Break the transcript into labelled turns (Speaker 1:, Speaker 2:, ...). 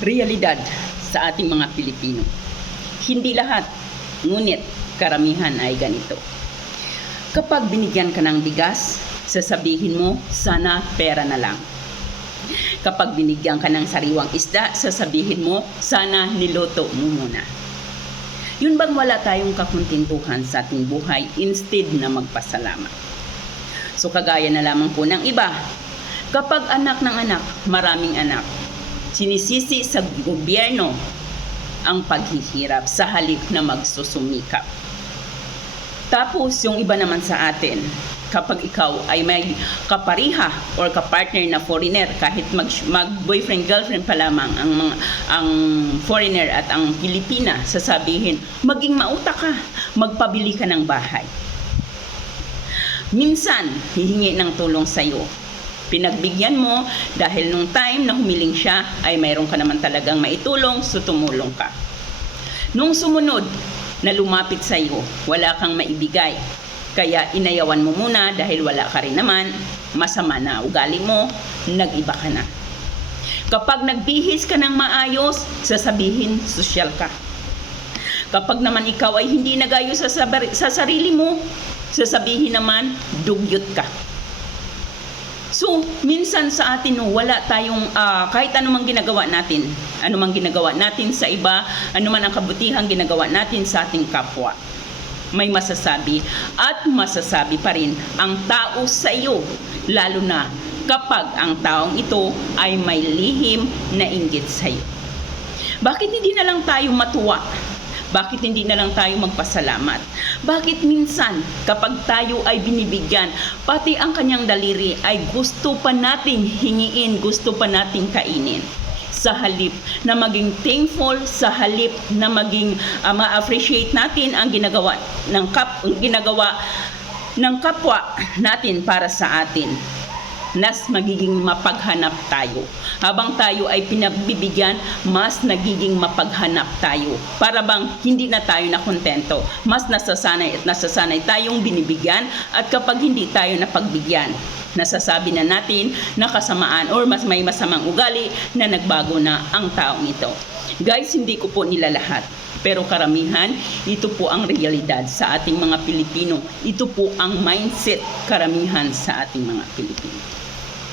Speaker 1: realidad sa ating mga Pilipino. Hindi lahat, ngunit karamihan ay ganito. Kapag binigyan ka ng bigas, sasabihin mo, sana pera na lang. Kapag binigyan ka ng sariwang isda, sasabihin mo, sana niloto mo muna. Yun bang wala tayong kakuntintuhan sa ating buhay instead na magpasalamat? So kagaya na lamang po ng iba, kapag anak ng anak, maraming anak, sinisisi sa gobyerno ang paghihirap sa halip na magsusumikap. Tapos yung iba naman sa atin, kapag ikaw ay may kapariha or kapartner na foreigner kahit mag, mag boyfriend girlfriend pa lamang ang mga ang foreigner at ang Pilipina sasabihin maging mauta ka magpabili ka ng bahay minsan hihingi ng tulong sa iyo pinagbigyan mo dahil nung time na humiling siya ay mayroon ka naman talagang maitulong so tumulong ka nung sumunod na lumapit sa iyo wala kang maibigay kaya inayawan mo muna dahil wala ka rin naman, masama na ugali mo, nag-iba ka na. Kapag nagbihis ka ng maayos, sasabihin sosyal ka. Kapag naman ikaw ay hindi nagayos sa, sa sarili mo, sasabihin naman dugyot ka. So, minsan sa atin no, wala tayong ah, kahit anumang ginagawa natin, anumang ginagawa natin sa iba, anuman ang kabutihang ginagawa natin sa ating kapwa may masasabi at masasabi pa rin ang tao sa iyo lalo na kapag ang taong ito ay may lihim na inggit sa iyo. Bakit hindi na lang tayo matuwa? Bakit hindi na lang tayo magpasalamat? Bakit minsan kapag tayo ay binibigyan, pati ang kanyang daliri ay gusto pa nating hingiin, gusto pa nating kainin? sa halip na maging thankful sa halip na maging uh, ma-appreciate natin ang ginagawa ng kap ang ginagawa ng kapwa natin para sa atin nas magiging mapaghanap tayo. Habang tayo ay pinagbibigyan, mas nagiging mapaghanap tayo. Para bang hindi na tayo nakontento. Mas nasasanay at nasasanay tayong binibigyan at kapag hindi tayo napagbigyan, nasasabi na natin na kasamaan or mas may masamang ugali na nagbago na ang taong ito. Guys, hindi ko po nila lahat. Pero karamihan, ito po ang realidad sa ating mga Pilipino. Ito po ang mindset karamihan sa ating mga Pilipino.